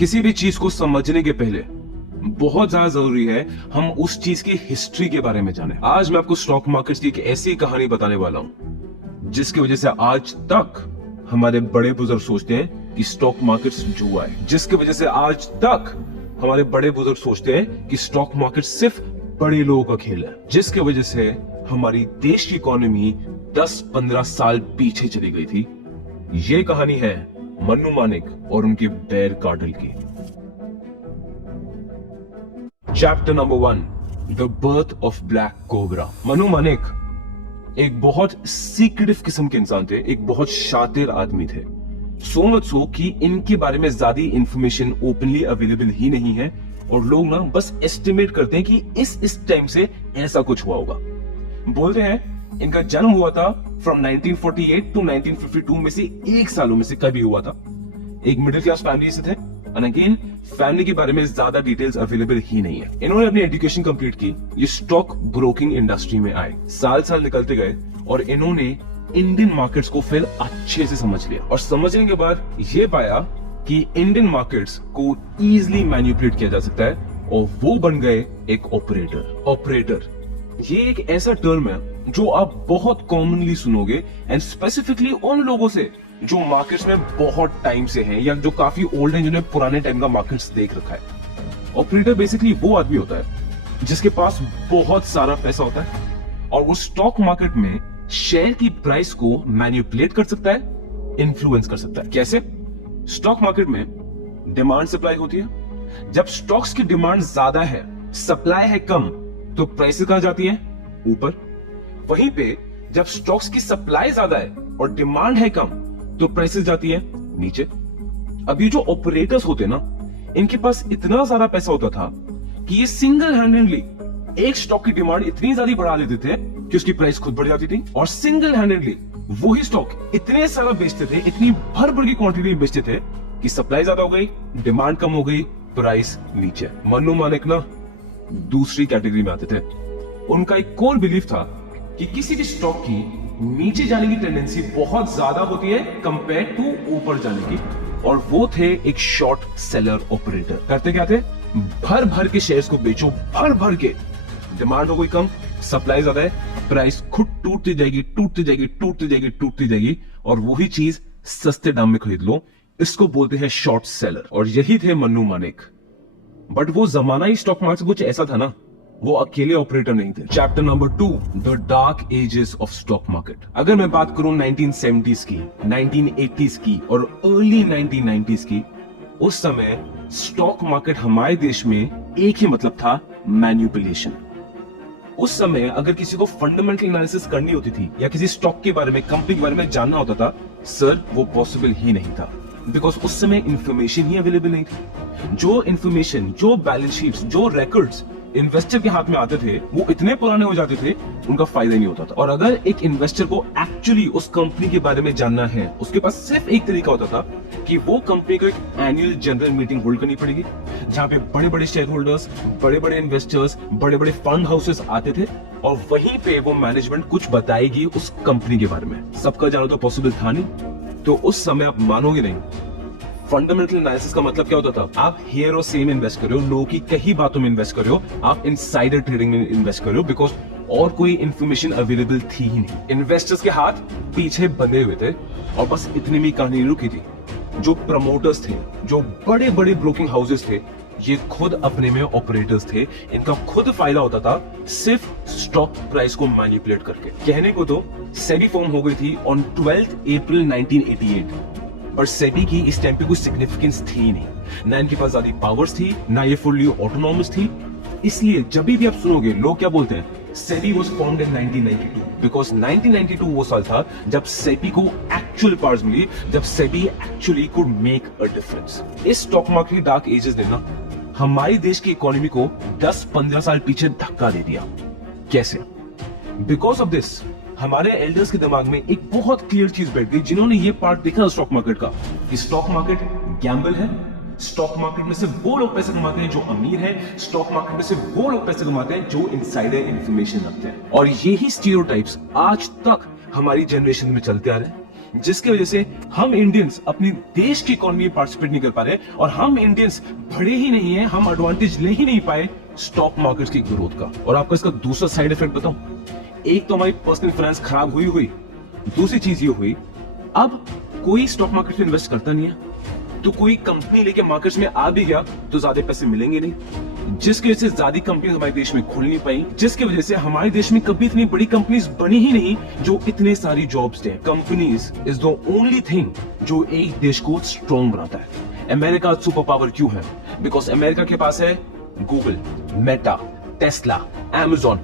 किसी भी चीज को समझने के पहले बहुत ज्यादा जरूरी है हम उस चीज की हिस्ट्री के बारे में जाने। आज मैं आपको स्टॉक मार्केट की एक ऐसी कहानी बताने वाला हूं जिसकी वजह से आज तक हमारे बड़े बुजुर्ग सोचते हैं कि स्टॉक मार्केट जुआ है, जिसकी वजह से आज तक हमारे बड़े बुजुर्ग सोचते हैं कि स्टॉक मार्केट सिर्फ बड़े लोगों का खेल है, जिसकी वजह से हमारी देश की इकोनॉमी 10-15 साल पीछे चली गई थी। ये कहानी है मन्नू मानिक और उनके बेयर कार्टेल की। Chapter number 1, the birth of black cobra. Mannu Manik एक बहुत सीक्रेटिव किस्म के इंसान थे, एक बहुत शातिर आदमी थे। सो मच सो कि इनके बारे में ज्यादा इंफॉर्मेशन ओपनली अवेलेबल ही नहीं है और लोग ना बस एस्टिमेट करते हैं कि इस टाइम से ऐसा कुछ हुआ होगा। बोलते हैं इनका जन्म हुआ था फ्रॉम 1948 टू 1952 में से एक सालों में से कभी हुआ था। एक मिडिल क्लास फैमिली से थे। अगेन फैमिली के बारे में ज्यादा डिटेल्स अवेलेबल ही नहीं है। इन्होंने अपनी एजुकेशन कंप्लीट की, ये स्टॉक ब्रोकिंग इंडस्ट्री में आए। साल निकलते गए और इन्होंने इंडियन मार्केट्स को फिर अच्छे से समझ लिया और समझने के बाद ये पाया कि इंडियन मार्केट्स को इजीली मैनिपुलेट किया जा सकता है और वो बन गए एक ऑपरेटर। ये एक ऐसा टर्म है जो आप बहुत कॉमनली सुनोगे एंड स्पेसिफिकली उन लोगों से जो मार्केट्स में बहुत टाइम से हैं या जो काफी ओल्ड हैं, जिन्होंने पुराने टाइम का मार्केट्स देख रखा है। ऑपरेटर बेसिकली वो आदमी होता है जिसके पास बहुत सारा पैसा होता है और वो स्टॉक मार्केट में शेयर की प्राइस को मैनिपुलेट कर सकता है, इन्फ्लुएंस कर सकता है। कैसे? स्टॉक मार्केट में डिमांड सप्लाई होती है। जब स्टॉक्स की डिमांड ज्यादा है, सप्लाई है कम, तो प्राइसेस कहां जाती है? ऊपर। वहीं पे जब स्टॉक्स की सप्लाई ज्यादा है और डिमांड है कम, तो प्राइसेस जाती है नीचे। अब ये जो ऑपरेटर्स होते हैं ना, इनके पास इतना सारा पैसा होता था कि ये सिंगल हैंडेडली एक स्टॉक की डिमांड इतनी ज्यादा बढ़ा लेते थे कि उसकी प्राइस खुद बढ़ जाती थी और सिंगल हैंडेडली वही स्टॉक इतने सारा बेचते थे, इतनी भर की क्वांटिटी बेचते थे कि सप्लाई ज्यादा हो गई, डिमांड कम हो गई, प्राइस नीचे। मन्नू मानिक ना दूसरी कैटेगरी में आते थे। उनका एक कोर बिलीफ था कि किसी भी स्टॉक की नीचे जाने की टेंडेंसी बहुत ज्यादा होती है कंपेयर टू ऊपर जाने की, और वो थे एक शॉर्ट सेलर ऑपरेटर। करते क्या थे? भर के शेयर्स को बेचो, भर के। डिमांड हो गई कम, सप्लाई ज्यादा है, प्राइस खुद टूटती जाएगी और वही चीज सस्ते दाम में खरीद लो। इसको बोलते हैं शॉर्ट सेलर, और यही थे मन्नू मानिक। बट वो जमाना ही स्टॉक मार्केट कुछ ऐसा था ना, वो अकेले ऑपरेटर नहीं थे। Chapter number 2, the dark ages of stock market. अगर मैं बात करूं 1970s की, 1980s की और अर्ली 1990s की, उस समय स्टॉक मार्केट हमारे देश में एक ही मतलब था, मैनिपुलेशन। उस समय अगर किसी को फंडामेंटल एनालिसिस करनी होती थी या किसी स्टॉक के बारे में, कंपनी के बारे में जानना होता था, सर वो पॉसिबल ही नहीं था, बिकॉज उस समय इंफॉर्मेशन ही अवेलेबल नहीं थी। जो इंफॉर्मेशन, जो बैलेंस शीट्स, जो रिकॉर्ड्स इन्वेस्टर के हाथ में आते थे, वो इतने पुराने हो जाते थे, उनका फायदा नहीं होता था। और अगर एक इन्वेस्टर को एक्चुअली उस कंपनी के बारे में जानना है, उसके पास सिर्फ एक तरीका होता था कि वो कंपनी को एक एनुअल जनरल मीटिंग होल्ड करनी पड़ेगी, जहां पे बड़े शेयर होल्डर्स, बड़े इन्वेस्टर्स, बड़े फंड हाउसेस आते थे और वहीं पे वो मैनेजमेंट कुछ बताएगी उस कंपनी के बारे में। सबका जाना तो पॉसिबल था नहीं, तो उस समय आप मानोगे नहीं, फंडामेंटल एनालिसिस का मतलब क्या होता था? आप हेयर और सेम इन्वेस्ट कर रहे हो, लोगों की कई बातों में इन्वेस्ट कर रहे हो, आप इनसाइडर ट्रेडिंग में इन्वेस्ट कर रहे हो, बिकॉज और कोई इंफॉर्मेशन अवेलेबल थी ही नहीं। इन्वेस्टर्स के हाथ पीछे बंधे हुए थे और बस इतनी भी कहानी रुकी थी। जो प्रमोटर्स थे, जो बड़े ब्रोकिंग हाउसेस थे, ये खुद अपने में ऑपरेटर्स थे। इनका खुद फायदा होता था सिर्फ स्टॉक प्राइस को मैनिपुलेट करके। कहने को तो सेबी फॉर्म हो गई थी ऑन 12 अप्रैल 1988, पर सेबी की इस टाइम पे कुछ सिग्निफिकेंस थी नहीं, ना इनके पास ज्यादा पावर्स थी, ना ये फुल्ली ऑटोनॉमस थी। इसलिए जब भी आप सुनोगे लोग क्या बोलते हैं, SEBI was formed in 1992, because 1992 वो साल था जब सेबी को एक्चुअल पावर्स मिली, जब SEBI actually could make a difference. इस स्टॉक मार्केट की डार्क एजेस ने ना हमारे देश की इकोनॉमी को 10-15 साल पीछे धक्का दे दिया। कैसे? बिकॉज ऑफ दिस हमारे एल्डर्स के दिमाग में एक बहुत क्लियर चीज बैठ गई, जिन्होंने ये पार्ट देखा स्टॉक मार्केट का, कि स्टॉक मार्केट गैम्बल है। स्टॉक मार्केट में सिर्फ वो लोग पैसे कमाते हैं जो अमीर हैं, स्टॉक मार्केट में सिर्फ वो लोग पैसे कमाते हैं जो इनसाइडर इंफॉर्मेशन रखते हैं। और यही स्टीरियोटाइप्स आज तक हमारी जनरेशन में चलते आ रहे हैं। जिसकी वजह से हम इंडियंस अपनी देश की इकोनॉमी में पार्टिसिपेट नहीं कर पा रहे और हम इंडियंस बढ़े ही नहीं है, हम एडवांटेज ले ही नहीं पाए स्टॉक मार्केट की ग्रोथ का। और आपको इसका दूसरा साइड इफेक्ट बताऊं, एक तो हमारी पर्सनल फाइनेंस खराब हुई, दूसरी चीज ये हुई अब कोई स्टॉक मार्केट में इन्वेस्ट करता नहीं है, तो कोई कंपनी लेके मार्केट्स में आ भी गया तो ज्यादा पैसे मिलेंगे नहीं, जिसकी वजह से ज्यादा कंपनी हमारे देश में खुल नहीं पाई, जिसकी वजह से हमारे देश में कभी इतनी बड़ी कंपनीज बनी ही नहीं जो इतने सारी जॉब्स दें। Companies is the only thing जो एक देश को स्ट्रॉन्ग बनाता है। अमेरिका सुपर पावर क्यों है? बिकॉज अमेरिका के पास है Google, Meta, Tesla, Amazon,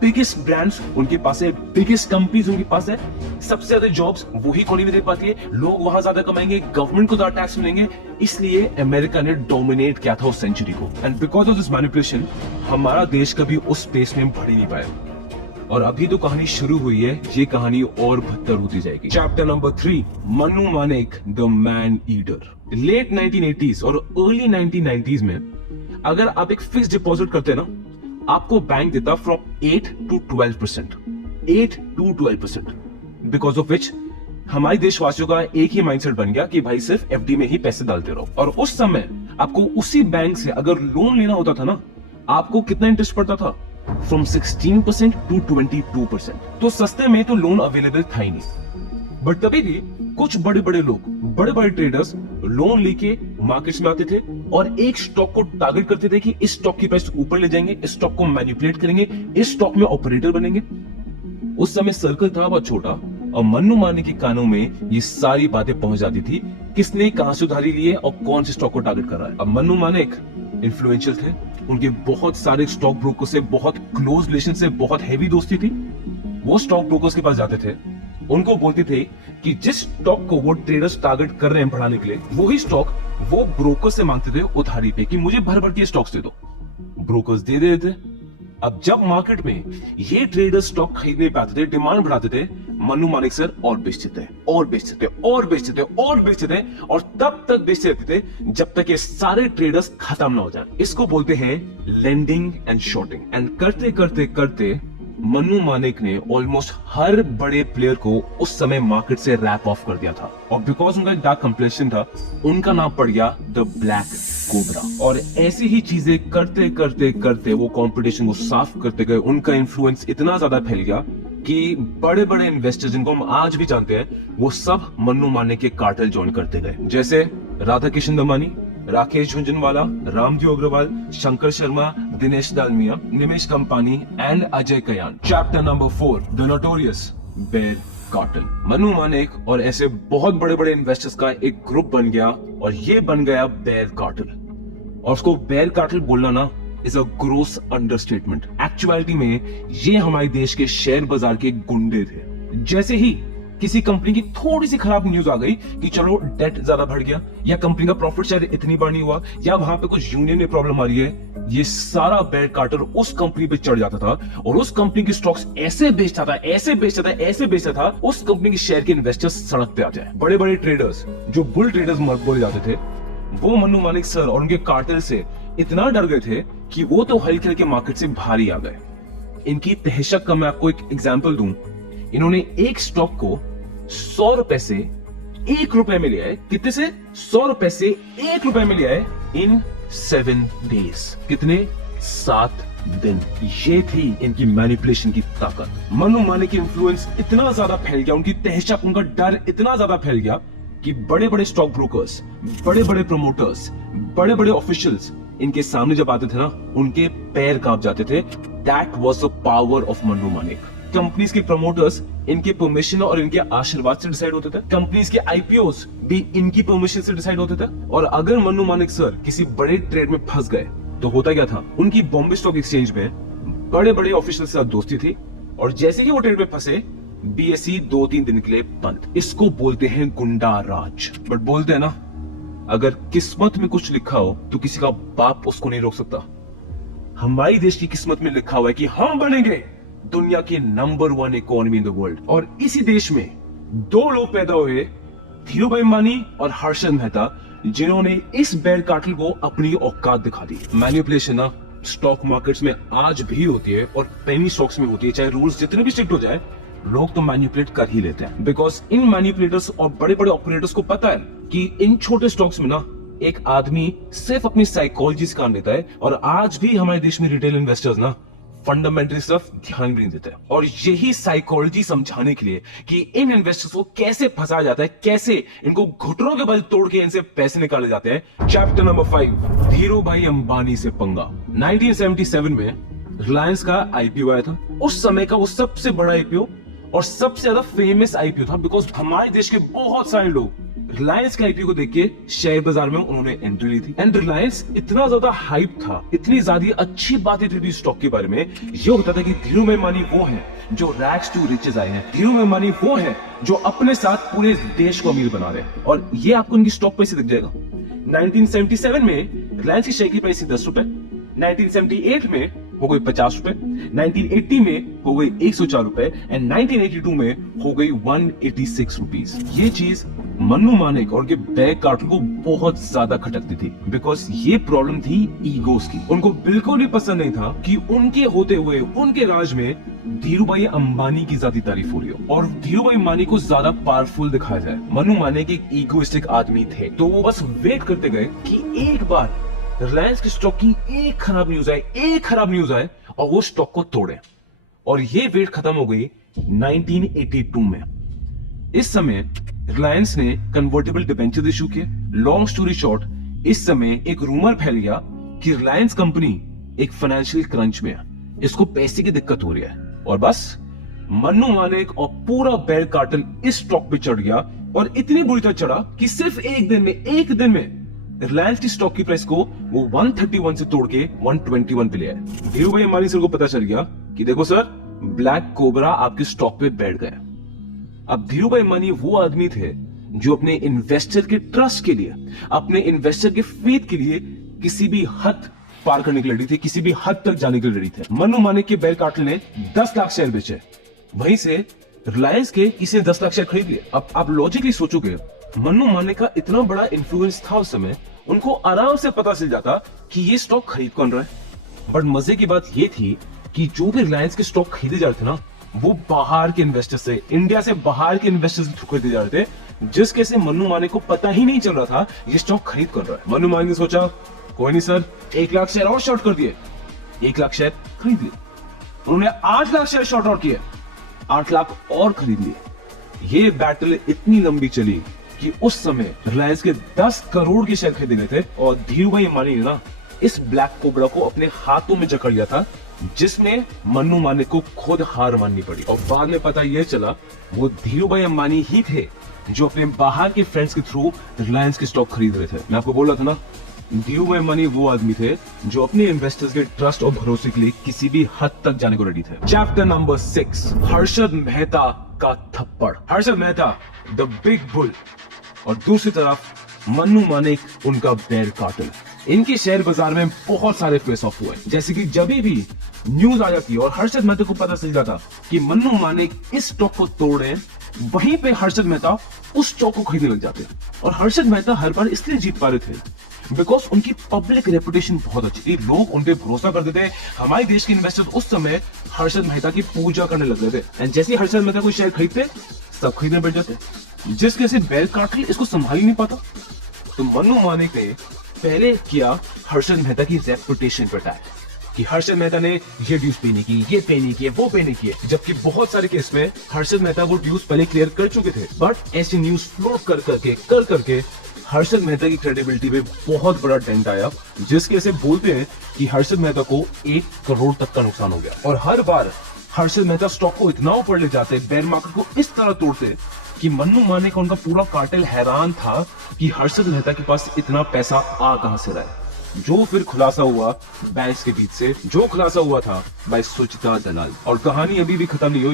biggest brands उनके पास है, बिगेस्ट कंपनीज उनके पास है, सबसे ज्यादा जॉब्स वही इकोनॉमी दे पाती है, लोग वहां ज्यादा कमाएंगे, गवर्नमेंट को ज्यादा टैक्स मिलेंगे, इसलिए अमेरिका ने डोमिनेट किया था उस सेंचुरी को। And because of this manipulation हमारा देश कभी उस स्पेस में बढ़ ही नहीं पाया। और अभी तो कहानी शुरू हुई है, ये कहानी और बदतर होती जाएगी। Chapter number 3, Mannu Manek the man eater. Late 1980s और अर्ली 1990s में अगर आप एक फिक्स डिपॉजिट करते ना, आपको बैंक देता from 8 to 12%, 8 to 12%, because of which हमारे देशवासियों का एक ही माइंडसेट बन गया कि भाई सिर्फ एफडी में ही पैसे डालते रहो। और उस समय आपको उसी बैंक से अगर लोन लेना होता था ना, आपको कितना इंटरेस्ट पड़ता था? From 16% to 22%। तो सस्ते में तो लोन अवेलेबल था ही नहीं। बट तभी भी कुछ बड़े बड़े लोग, बड़े बड़े ट्रेडर्स लोन लेके मार्केट्स में आते थे और एक स्टॉक को टारगेट करते थे कि इस स्टॉक की प्राइस ऊपर ले जाएंगे, इस स्टॉक को मैनिपुलेट करेंगे, इस स्टॉक में ऑपरेटर बनेंगे। उस समय सर्कल था बहुत छोटा और मन्नू मानेक के कानों में ये सारी बातें पहुंच जाती थी, किसने कहां से उधारी ली है और कौन से स्टॉक को टारगेट कर रहा है। अब मन्नू मानेक इन्फ्लुएंशियल थे, उनके बहुत सारे स्टॉक ब्रोकर से बहुत क्लोज रिलेशन से बहुत हैवी दोस्ती थी। वो स्टॉक ब्रोकर्स के पास जाते थे, उनको बोलते थे कि जिस स्टॉक को वो ट्रेडर्स टारगेट कर रहे हैं बढ़ाने के लिए, वही स्टॉक वो ब्रोकर से मांगते थे उधारी पे कि मुझे भर भर के स्टॉक्स दे दो। ब्रोकर्स दे देते थे। अब जब मार्केट में ये ट्रेडर्स स्टॉक खरीदने पे आते थे, डिमांड बढ़ाते थे, मन्नू मानेक सर और बेचते थे और बेचते थे और बेचते थे और बेचते थे और तब तक बेचते रहते थे जब तक ये सारे ट्रेडर्स खत्म ना हो जाए। इसको बोलते हैं लेंडिंग एंड शॉर्टिंग। एंड करते करते करते मन्नू मानेक ने ऑलमोस्ट हर बड़े प्लेयर को उस समय मार्केट से रैप ऑफ कर दिया था। और बिकॉज उनका एक डार्क कंप्लेक्शन था, उनका नाम पड़ गया द ब्लैक कोबरा। और ऐसी ही चीजें करते करते करते वो कंपटीशन को साफ करते गए। उनका इन्फ्लुएंस इतना ज्यादा फैल गया कि बड़े बड़े इन्वेस्टर्स जिनको हम आज भी जानते हैं, वो सब मन्नू मानेक के कार्टेल ज्वाइन करते गए। जैसे Radha Kishan Damani, Rakesh Jhunjhunwala, Ramdev Agrawal, Shankar Sharma, Dinesh Dalmia, Nimesh Kampani and Ajay Kayan. Chapter number 4, the notorious bear cartel. Mannu Manek और ऐसे बहुत बड़े बड़े इन्वेस्टर्स का एक ग्रुप बन गया और ये बन गया बेयर कार्टेल। और उसको बेयर कार्टेल बोलना ना is a gross understatement. Actuality में ये हमारे देश के शेयर बाजार के गुंडे थे। जैसे ही किसी कंपनी की थोड़ी सी खराब न्यूज आ गई कि चलो डेट ज्यादा बढ़ गया या कंपनी का प्रॉफिट शायद इतनी बार नहीं हुआ या वहां पे कुछ यूनियन में प्रॉब्लम आ रही है, ये सारा बेयर कार्टेल उस कंपनी पे चढ़ जाता था और उस कंपनी की स्टॉक्स ऐसे बेचता था, ऐसे बेचता था, ऐसे बेचता था, उस कंपनी के शेयर के इन्वेस्टर्स सड़क पे आ जाए। बड़े बड़े ट्रेडर्स जो बुल ट्रेडर्स बोले जाते थे, वो मन्नू मानेक सर और उनके कार्टेल से इतना डर गए थे कि वो तो हल्के हल्के मार्केट से बाहर ही आ गए। इनकी तहशक का मैं आपको एक एग्जांपल दूं, इन्होंने एक स्टॉक को 100 रुपए से 1 रुपए में लिया है। कितने से? 100 रुपए से 1 रुपए में लिया है इन 7 डेज। कितने? 7 दिन। ये थी इनकी मैनिपुलेशन की ताकत। मन्नू मानेक की इन्फ्लुएंस इतना ज्यादा फैल गया, उनकी तहशक, उनका डर इतना ज्यादा फैल गया कि बड़े बड़े स्टॉक ब्रोकर्स, बड़े बड़े प्रमोटर्स, बड़े बड़े ऑफिशियल्स इनके सामने जब आते थे ना, उनके पैर कांप जाते थे। That was the power of Mannu Manek. Companies के प्रमोटर्स इनके परमिशन और इनके आशीर्वाद से डिसाइड होते थे। कंपनीज के आईपीओस भी इनकी परमिशन से डिसाइड होते थे। और अगर मन्नू मानेक सर किसी बड़े ट्रेड में फंस गए तो होता क्या था, उनकी बॉम्बे स्टॉक एक्सचेंज में बड़े बड़े ऑफिशियल से दोस्ती थी और जैसे ही वो ट्रेड में फंसे, बीएसई 2-3 दिन के लिए बंद। इसको बोलते हैं गुंडा राज। बट बोलते हैं ना, अगर किस्मत में कुछ लिखा हो तो किसी का बाप उसको नहीं रोक सकता। हमारी देश की किस्मत में लिखा हुआ है कि हम बनेंगे दुनिया के number 1 economy in the world. और इसी देश में 2 लोग पैदा हुए, धीरूभाई अंबानी और हर्षद मेहता, जिन्होंने इस बेयर कार्टेल को अपनी औकात दिखा दी। मैनिपुलेशन ना स्टॉक मार्केट्स में आज भी होती है और पेनी स्टॉक्स में होती है, चाहे रूल्स जितने भी स्ट्रिक्ट हो जाए, लोग तो मैनिपुलेट कर ही लेते हैं, बिकॉज इन मैनिपुलेटर्स और बड़े बड़े ऑपरेटर्स को पता है कि इन छोटे स्टॉक्स में ना एक आदमी सिर्फ अपनी साइकोलॉजी से काम लेता है। और आज भी हमारे देश में रिटेल इन्वेस्टर्स ना फंडामेंटल सिर्फ ध्यान भी नहीं देते। और यही साइकोलॉजी समझाने के लिए कि इन इन्वेस्टर्स को कैसे फंसाया जाता है, कैसे इनको घुटनों के बल तोड़ के इनसे पैसे निकाले जाते हैं। चैप्टर नंबर 5, धीरूभाई अंबानी से पंगा। 1977 में रिलायंस का आईपीओ आया था। उस समय का वो सबसे बड़ा आईपीओ और सबसे ज्यादा फेमस आईपीओ था, बिकॉज हमारे देश के बहुत सारे लोग रिलायंस के आईपीओ को देख के शेयर बाजार में उन्होंने एंट्री ली थी। एंड रिलायंस इतना ज्यादा हाइप था, इतनी ज्यादा अच्छी बातें थी स्टॉक के बारे में। ये होता था कि धीरूभाई अंबानी वो है जो रैग्स टू रिचेस आए हैं, धीरूभाई अंबानी वो है जो अपने साथ पूरे देश को अमीर बना रहे हैं। और ये आपको उनकी स्टॉक प्राइस से दिख जाएगा। 1977 में रिलायंस की शेयर की प्राइस थी 10 रुपए, 1978 में हो गई 50 रुपए, 1980 में हो गई 104 रुपए एंड 1982 में हो गई 186 रुपीस। ये चीज मन्नू मानेक और उनके बैग कार्टल को बहुत ज्यादा खटकती थी, बिकॉज ये प्रॉब्लम थी ईगोस की। उनको बिल्कुल भी पसंद नहीं था कि उनके होते हुए उनके राज में धीरूभाई अंबानी की ज्यादा तारीफ हो रही हो और धीरूभाई अंबानी को ज्यादा पावरफुल दिखाया जाए। मन्नू मानेक एक ईगोइस्टिक आदमी थे, तो वो बस वेट करते गए कि एक बार रिलायंस की स्टॉक की एक खराब न्यूज आए और वो स्टॉक को तोड़े। और ये वेट खत्म हो गई 1982 में। इस समय रिलायंस ने कन्वर्टेबल डिबेंचर इशू किए। लॉन्ग स्टोरी शॉर्ट, इस समय एक रूमर फैल गया कि रिलायंस कंपनी एक फाइनेंशियल क्रंच में है, इसको पैसे की दिक्कत हो रही है। और बस मन्नू मानेक और पूरा बेयर कार्टेल इस स्टॉक पे चढ़ गया और इतनी बुरी तरह चढ़ा कि सिर्फ एक दिन में रिलायंस की स्टॉक की प्राइस को वो 131 से तोड़ के 121 पे ले आए। धीरूभाई अंबानी सर को पता चल गया कि देखो सर, ब्लैक कोबरा आपके स्टॉक पे बैठ गए। अब धीरूभाई अंबानी वो आदमी थे जो अपने इन्वेस्टर के ट्रस्ट के लिए, अपने इन्वेस्टर के फेथ के लिए किसी भी हद पार करने के लिए रेडी थे, किसी भी हद तक जाने के लिए रेडी थे। मन्नू मानेक के बेयर कार्टेल ने 10 लाख शेयर बेचे, वहीं से रिलायंस के किसी ने 10 लाख शेयर खरीद लिए। अब आप लॉजिकली सोचोगे, मन्नू मानेक का इतना बड़ा इन्फ्लुएंस था उस समय, उनको आराम से पता चल जाता कि ये स्टॉक खरीद कौन रहा है। बट मजे की बात ये थी कि जो भी रिलायंस के स्टॉक खरीदे जा रहे थे ना, वो बाहर के इन्वेस्टर से, इंडिया से बाहर के इन्वेस्टर्स के थ्रू खरीदे जा रहे थे, जिसके से मन्नू मानेक को पता ही नहीं चल रहा था ये स्टॉक खरीद कौन रहा है। मन्नू मानेक ने सोचा कोई नहीं सर, 1 लाख शेयर और शॉर्ट कर दिए, 1 लाख शेयर खरीद लिए। उन्होंने 8 लाख शेयर शॉर्ट आउट किए, 8 लाख और खरीद लिए। ये बैटल इतनी लंबी चली कि उस समय रिलायंस के 10 करोड़ के शेयर खरीदे गए थे और धीरूभाई अंबानी ने ना इस ब्लैक कोबरा को अपने हाथों में जकड़ लिया था, जिसमें मन्नू मानेक को खुद हार माननी पड़ी। और बाद में पता यह चला वो धीरूभाई अंबानी ही थे जो अपने बाहर के फ्रेंड्स के थ्रू रिलायंस के स्टॉक खरीद रहे थे। मैं आपको बोल रहा था ना, धीरूभाई अंबानी वो आदमी थे जो अपने इन्वेस्टर्स के ट्रस्ट और भरोसे के लिए किसी भी हद तक जाने को रेडी थे। चैप्टर नंबर 6, हर्षद मेहता का थप्पड़। Harshad Mehta the big bull और दूसरी तरफ मन्नू मानेक उनका बेयर कार्टेल। इनके शेयर बाजार में बहुत सारे फेस ऑफ हुए, जैसे कि जब भी न्यूज आ जाती है और हर्षद मेहता को पता चल जाता कि मन्नू मानेक इस स्टॉक को तोड़ रहे हैं, वहीं पे हर्षद मेहता उस स्टॉक को खरीदने लग जाते। और हर्षद मेहता हर बार इसलिए जीत पा रहे थे बिकॉज उनकी पब्लिक रेपुटेशन बहुत अच्छी थी, लोग उन पे भरोसा करते थे। हमारे देश के इन्वेस्टर्स उस समय हर्षद मेहता की पूजा करने लग गए थे एंड जैसे हर्षद मेहता कोई शेयर खरीदते, सब खरीदने बैठ जाते, जिसके से बेयर कार्टेल इसको संभाल ही नहीं पाता। तो मन्नू मानेक ने पहले किया हर्षद मेहता की रेपुटेशन पर अटैक कि हर्षद मेहता ने ये ड्यूज पे नहीं की, ये पे नहीं किए, वो पे नहीं किए, जबकि बहुत सारे केस में हर्षद मेहता वो ड्यूज पहले क्लियर कर चुके थे। बट ऐसी न्यूज फ्लोट कर करके हर्षद मेहता की क्रेडिबिलिटी पे बहुत बड़ा डेंट आया, जिसके से बोलते हैं कि हर्षद मेहता को 1 करोड़ तक का नुकसान हो गया। और हर बार हर्षद मेहता स्टॉक को इतना ऊपर ले जाते, बेयर मार्केट को इस तरह तोड़ते कि मन्नू मानेक उनका पूरा कार्टेल हैरान था कि हर्षद मेहता के पास इतना पैसा आ कहां से रहा है। जो फिर खुलासा हुआ बैंक्स के बीच से, जो खुलासा हुआ था बाय सुचिता दलाल। और कहानी अभी भी खत्म नहीं हुई।